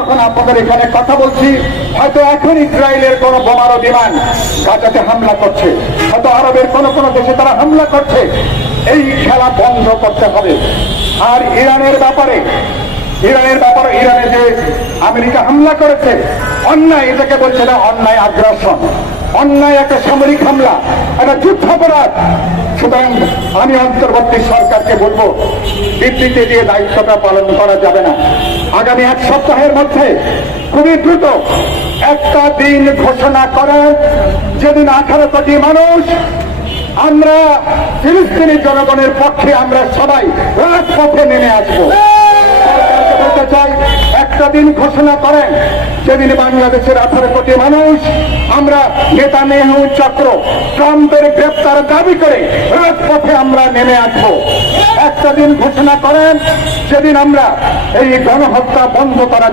যখন আপনাদের এখানে কথা বলছি, হয়তো এখন ইসরায়েলের কোন বোমারো বিমান গাজাতে হামলা করছে, হয়তো আরবের কোন কোন দেশে তারা হামলা করছে। এই খেলা বন্ধ করতে হবে। আর ইরানের ব্যাপারে ইরানের ব্যাপারে ইরানে যে আমেরিকা হামলা করেছে, অন্যায় এটাকে বলছে না, অন্যায় আগ্রাসন। অন্যায় একটা সামরিক হামলা, একটা যুদ্ধাপরাধ। সুতরাং আমি অন্তর্বর্তী সরকারকে বলব, বিবৃতি দিয়ে দায়িত্বটা পালন করা যাবে না। আগামী এক সপ্তাহের মধ্যে খুবই দ্রুত একটা দিন ঘোষণা করেন যেদিন আঠারো কোটি মানুষ আমরা ফিলিস্তিনি জনগণের পক্ষে আমরা সবাই রাজপথে নেমে আসব। দিন ঘোষণা করেন, যেদিন বাংলাদেশের আঠারো কোটি মানুষ, আমরা নেতা নেহু চক্র, ট্রাম্পের গ্রেপ্তার দাবি করে রাজপথে আমরা নেমে আসব। একটা দিন ঘোষণা করেন, সেদিন আমরা এই গণহত্যা বন্ধ করার